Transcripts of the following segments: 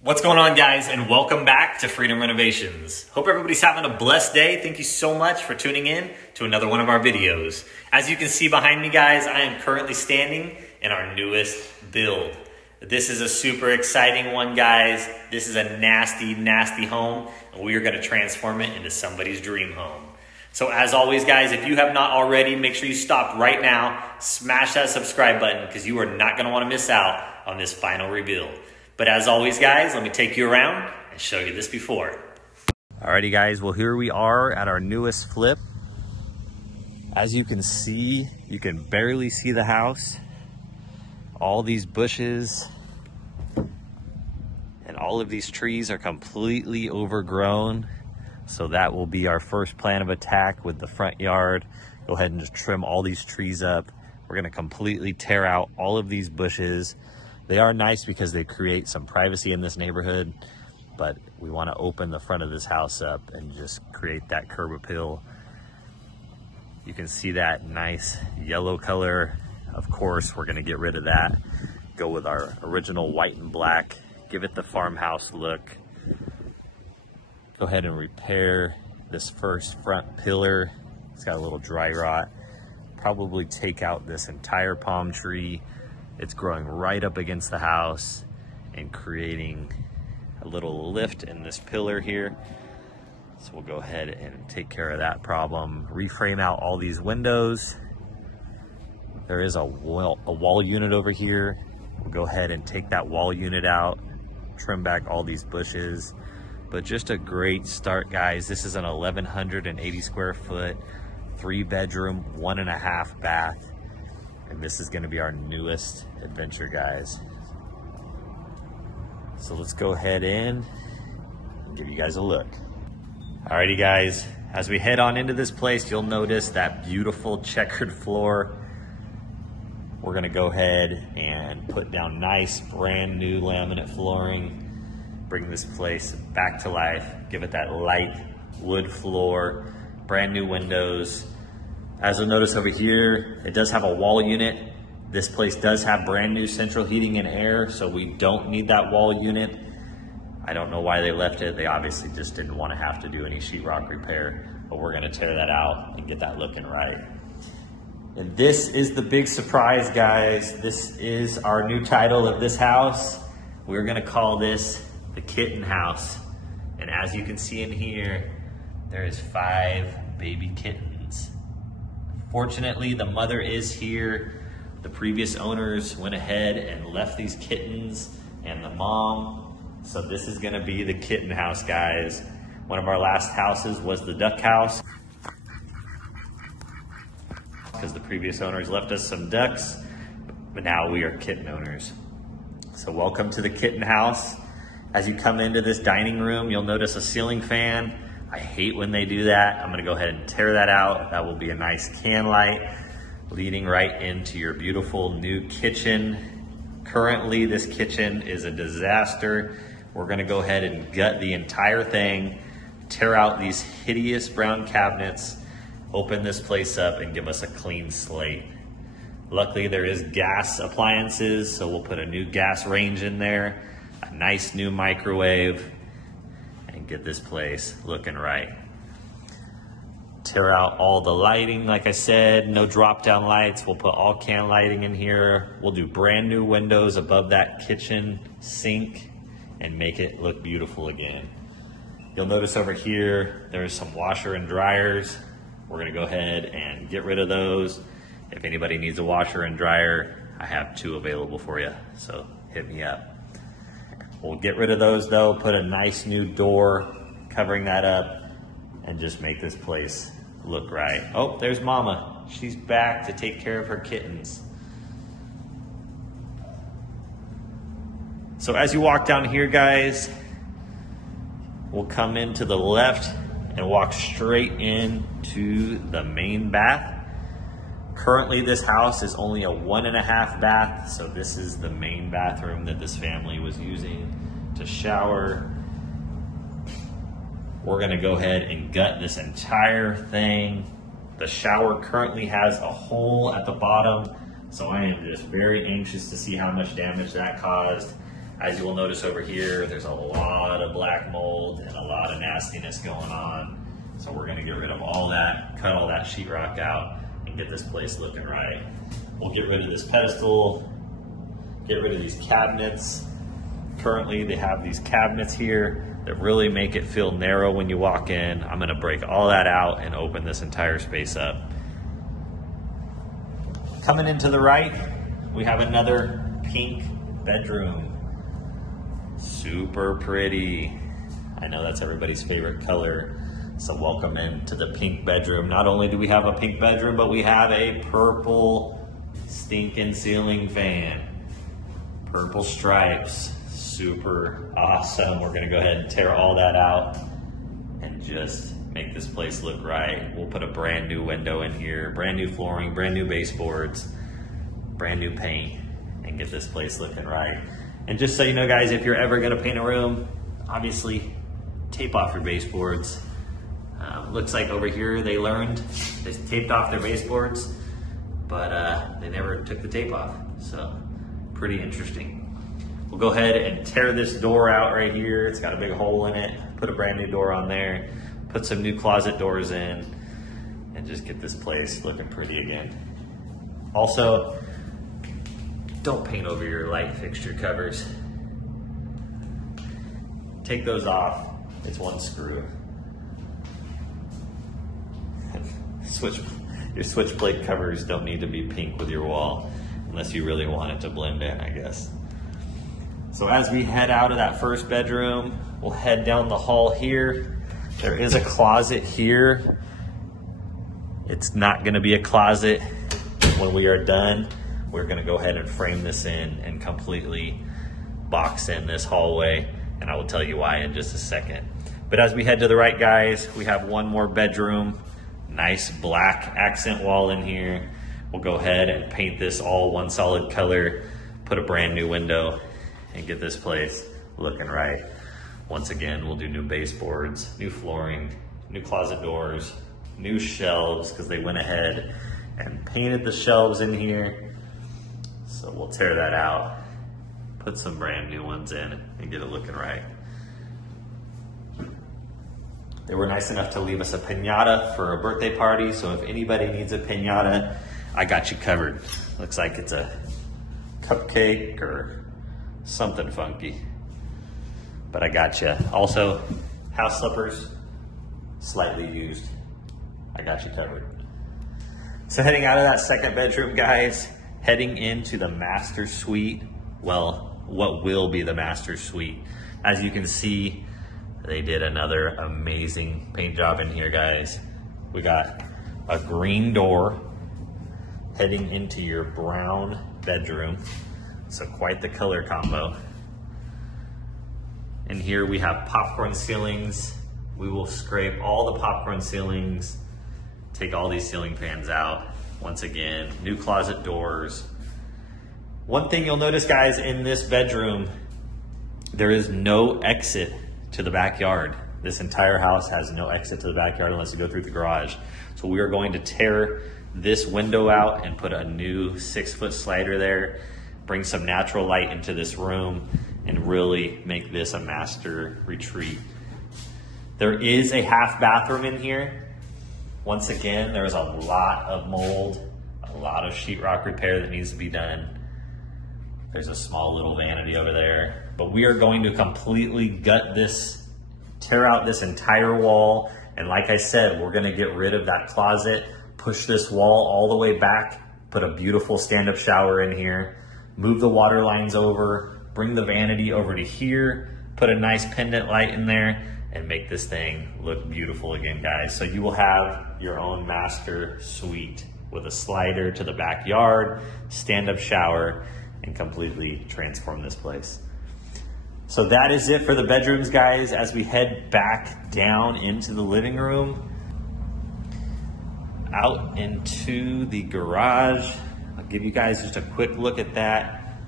What's going on, guys, and welcome back to Freedom Renovations. Hope everybody's having a blessed day. Thank you so much for tuning in to another one of our videos. As you can see behind me, guys, I am currently standing in our newest build. This is a super exciting one, guys. This is a nasty, nasty home, and we are going to transform it into somebody's dream home. So as always, guys, if you have not already, make sure you stop right now, smash that subscribe button, because you are not going to want to miss out on this final rebuild. But as always, guys, let me take you around and show you this before. Alrighty, guys, well, here we are at our newest flip. As you can see, you can barely see the house. All these bushes and all of these trees are completely overgrown. So that will be our first plan of attack with the front yard. Go ahead and just trim all these trees up. We're gonna completely tear out all of these bushes. They are nice because they create some privacy in this neighborhood, but we want to open the front of this house up and just create that curb appeal. You can see that nice yellow color. Of course, we're going to get rid of that. Go with our original white and black. Give it the farmhouse look. Go ahead and repair this first front pillar. It's got a little dry rot. Probably take out this entire palm tree. It's growing right up against the house and creating a little lift in this pillar here. So we'll go ahead and take care of that problem. Reframe out all these windows. There is a wall unit over here. We'll go ahead and take that wall unit out, trim back all these bushes. But just a great start, guys. This is an 1,180 square foot, 3-bedroom, 1.5 bath. And this is going to be our newest adventure, guys. So let's go ahead in and give you guys a look. Alrighty, guys, as we head on into this place, you'll notice that beautiful checkered floor. We're going to go ahead and put down nice brand new laminate flooring, bring this place back to life, give it that light wood floor, brand new windows. As you'll notice over here, it does have a wall unit. This place does have brand new central heating and air, so we don't need that wall unit. I don't know why they left it. They obviously just didn't want to have to do any sheetrock repair, but we're gonna tear that out and get that looking right. And this is the big surprise, guys. This is our new title of this house. We're gonna call this the Kitten House. And as you can see in here, there is 5 baby kittens. Fortunately, the mother is here. The previous owners went ahead and left these kittens and the mom. So this is gonna be the kitten house, guys. One of our last houses was the duck house because the previous owners left us some ducks, but now we are kitten owners. So welcome to the kitten house. As you come into this dining room, you'll notice a ceiling fan. I hate when they do that. I'm gonna go ahead and tear that out. That will be a nice can light leading right into your beautiful new kitchen. Currently, this kitchen is a disaster. We're gonna go ahead and gut the entire thing, tear out these hideous brown cabinets, open this place up and give us a clean slate. Luckily, there is gas appliances, so we'll put a new gas range in there, a nice new microwave, and get this place looking right. Tear out all the lighting, like I said, no drop down lights. We'll put all can lighting in here. We'll do brand new windows above that kitchen sink and make it look beautiful again. You'll notice over here, there's some washer and dryers. We're gonna go ahead and get rid of those. If anybody needs a washer and dryer, I have 2 available for you, so hit me up. We'll get rid of those though, put a nice new door covering that up, and just make this place look right. Oh, there's Mama. She's back to take care of her kittens. So as you walk down here, guys, we'll come into the left and walk straight into the main bath. Currently, this house is only a 1.5 bath, so this is the main bathroom that this family was using to shower. We're gonna go ahead and gut this entire thing. The shower currently has a hole at the bottom, so I am just very anxious to see how much damage that caused. As you will notice over here, there's a lot of black mold and a lot of nastiness going on. So we're gonna get rid of all that, cut all that sheetrock out, and get this place looking right. We'll get rid of this pedestal, get rid of these cabinets. Currently, they have these cabinets here that really make it feel narrow when you walk in. I'm gonna break all that out and open this entire space up. Coming into the right, we have another pink bedroom. Super pretty. I know that's everybody's favorite color. So welcome into the pink bedroom. Not only do we have a pink bedroom, but we have a purple stinking ceiling fan. Purple stripes. Super awesome. We're gonna go ahead and tear all that out and just make this place look right. We'll put a brand new window in here, brand new flooring, brand new baseboards, brand new paint, and get this place looking right. And just so you know, guys, if you're ever gonna paint a room, obviously tape off your baseboards. Looks like over here they learned, they taped off their baseboards, but they never took the tape off. So pretty interesting. We'll go ahead and tear this door out right here. It's got a big hole in it. Put a brand new door on there. Put some new closet doors in and just get this place looking pretty again. Also, don't paint over your light fixture covers. Take those off. It's one screw. Your switch plate covers don't need to be pink with your wall unless you really want it to blend in, I guess. So as we head out of that first bedroom, we'll head down the hall here. There is a closet here. It's not gonna be a closet when we are done. We're gonna go ahead and frame this in and completely box in this hallway, and I will tell you why in just a second. But as we head to the right, guys, we have one more bedroom. Nice black accent wall in here. We'll go ahead and paint this all one solid color, put a brand new window, and get this place looking right. Once again, we'll do new baseboards, new flooring, new closet doors, new shelves, because they went ahead and painted the shelves in here. So we'll tear that out, put some brand new ones in, and get it looking right. They were nice enough to leave us a piñata for a birthday party, so if anybody needs a piñata, I got you covered. Looks like it's a cupcake or something funky, but I got you. Also, house slippers, slightly used. I got you covered. So heading out of that second bedroom, guys, heading into the master suite. Well, what will be the master suite. As you can see, they did another amazing paint job in here, guys. We got a green door heading into your brown bedroom. So quite the color combo. And here we have popcorn ceilings. We will scrape all the popcorn ceilings, take all these ceiling fans out. Once again, new closet doors. One thing you'll notice, guys, in this bedroom, there is no exit to the backyard. This entire house has no exit to the backyard unless you go through the garage. So we are going to tear this window out and put a new 6-foot slider there, bring some natural light into this room, and really make this a master retreat. There is a half bathroom in here. Once again, there's a lot of mold, a lot of sheetrock repair that needs to be done. There's a small little vanity over there, but we are going to completely gut this, tear out this entire wall. And like I said, we're gonna get rid of that closet, push this wall all the way back, put a beautiful stand-up shower in here, move the water lines over, bring the vanity over to here, put a nice pendant light in there, and make this thing look beautiful again, guys. So you will have your own master suite with a slider to the backyard, stand-up shower, and completely transform this place. So that is it for the bedrooms, guys. As we head back down into the living room, out into the garage, I'll give you guys just a quick look at that.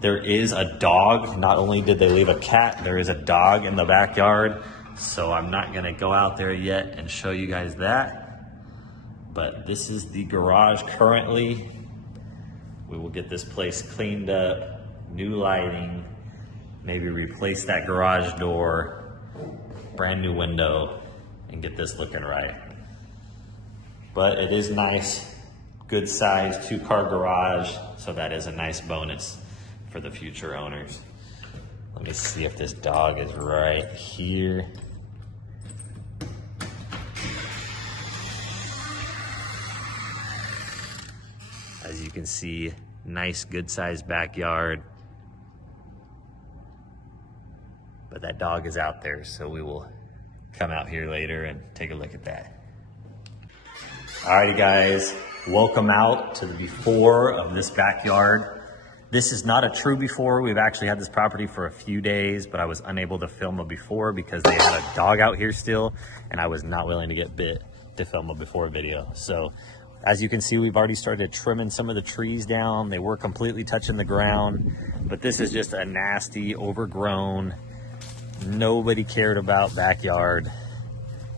There is a dog. Not only did they leave a cat, there is a dog in the backyard. So I'm not gonna go out there yet and show you guys that. But this is the garage currently. We will get this place cleaned up, new lighting, maybe replace that garage door, brand new window, and get this looking right. But it is nice, good size 2-car garage, so that is a nice bonus for the future owners. Let me see if this dog is right here. As you can see, nice, good-sized backyard. But that dog is out there, so we will come out here later and take a look at that. Alrighty guys, welcome out to the before of this backyard. This is not a true before. We've actually had this property for a few days, but I was unable to film a before because they had a dog out here still, and I was not willing to get bit to film a before video. So as you can see, we've already started trimming some of the trees down. They were completely touching the ground, but this is just a nasty, overgrown, nobody cared about backyard.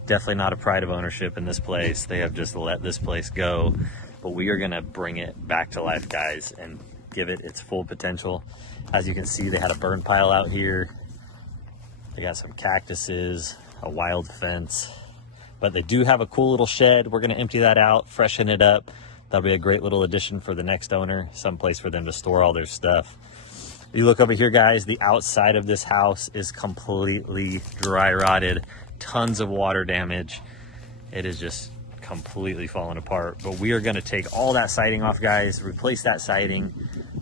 Definitely not a pride of ownership in this place. They have just let this place go, but we are gonna bring it back to life, guys, and give it its full potential. As you can see, they had a burn pile out here. They got some cactuses, a wild fence, but they do have a cool little shed. We're gonna empty that out, freshen it up. That'll be a great little addition for the next owner, someplace for them to store all their stuff. You look over here, guys, the outside of this house is completely dry rotted, tons of water damage. It is just completely falling apart, but we are gonna take all that siding off, guys, replace that siding.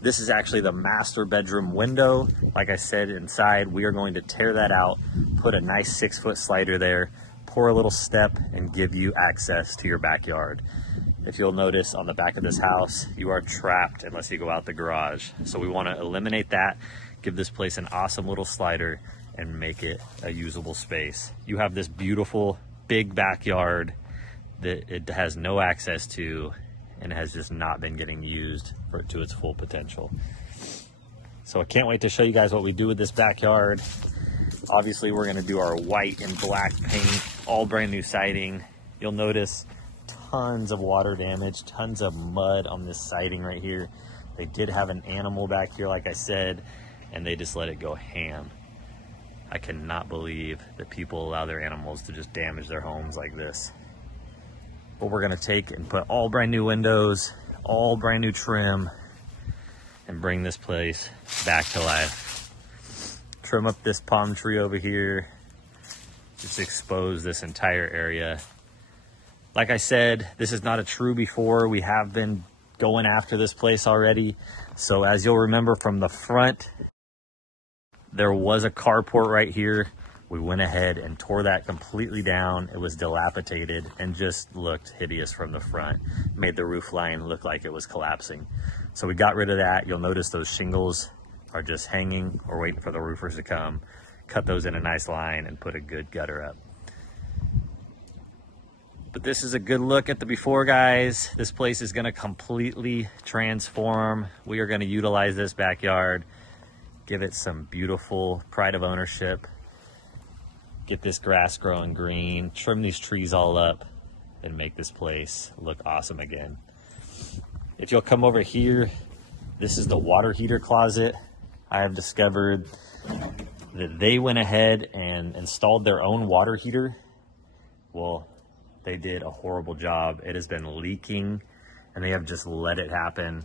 This is actually the master bedroom window. Like I said, inside, we are going to tear that out, put a nice 6-foot slider there, pour a little step, and give you access to your backyard. If you'll notice on the back of this house, you are trapped unless you go out the garage. So we want to eliminate that, give this place an awesome little slider, and make it a usable space. You have this beautiful big backyard that it has no access to and has just not been getting used to its full potential. So I can't wait to show you guys what we do with this backyard. Obviously, we're going to do our white and black paint, all brand new siding. You'll notice tons of water damage, tons of mud on this siding right here. They did have an animal back here, like I said, and they just let it go ham. I cannot believe that people allow their animals to just damage their homes like this. But we're gonna take and put all brand new windows, all brand new trim, and bring this place back to life. Trim up this palm tree over here, just expose this entire area. Like I said, this is not a true before. We have been going after this place already. So as you'll remember from the front, there was a carport right here. We went ahead and tore that completely down. It was dilapidated and just looked hideous from the front. Made the roof line look like it was collapsing. So we got rid of that. You'll notice those shingles are just hanging or waiting for the roofers to come. Cut those in a nice line and put a good gutter up. But this is a good look at the before, guys. This place is gonna completely transform. We are gonna utilize this backyard, give it some beautiful pride of ownership, get this grass growing green, trim these trees all up, and make this place look awesome again. If you'll come over here, this is the water heater closet. I have discovered that they went ahead and installed their own water heater. Well, they did a horrible job. It has been leaking and they have just let it happen.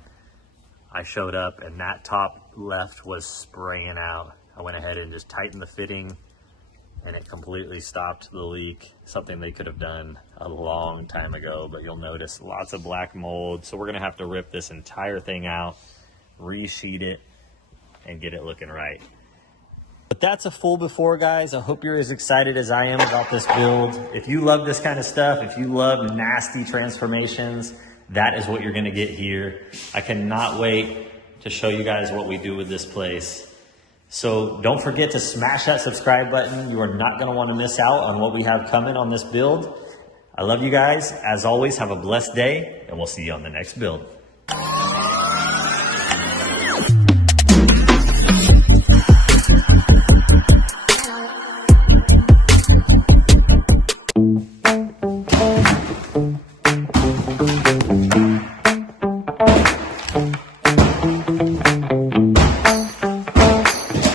I showed up and that top left was spraying out. I went ahead and just tightened the fitting and it completely stopped the leak. Something they could have done a long time ago, but you'll notice lots of black mold. So we're gonna have to rip this entire thing out, resheet it, and get it looking right. But that's a full before, guys. I hope you're as excited as I am about this build. If you love this kind of stuff, if you love nasty transformations, that is what you're gonna get here. I cannot wait to show you guys what we do with this place. So don't forget to smash that subscribe button. You are not gonna wanna miss out on what we have coming on this build. I love you guys. As always, have a blessed day, and we'll see you on the next build.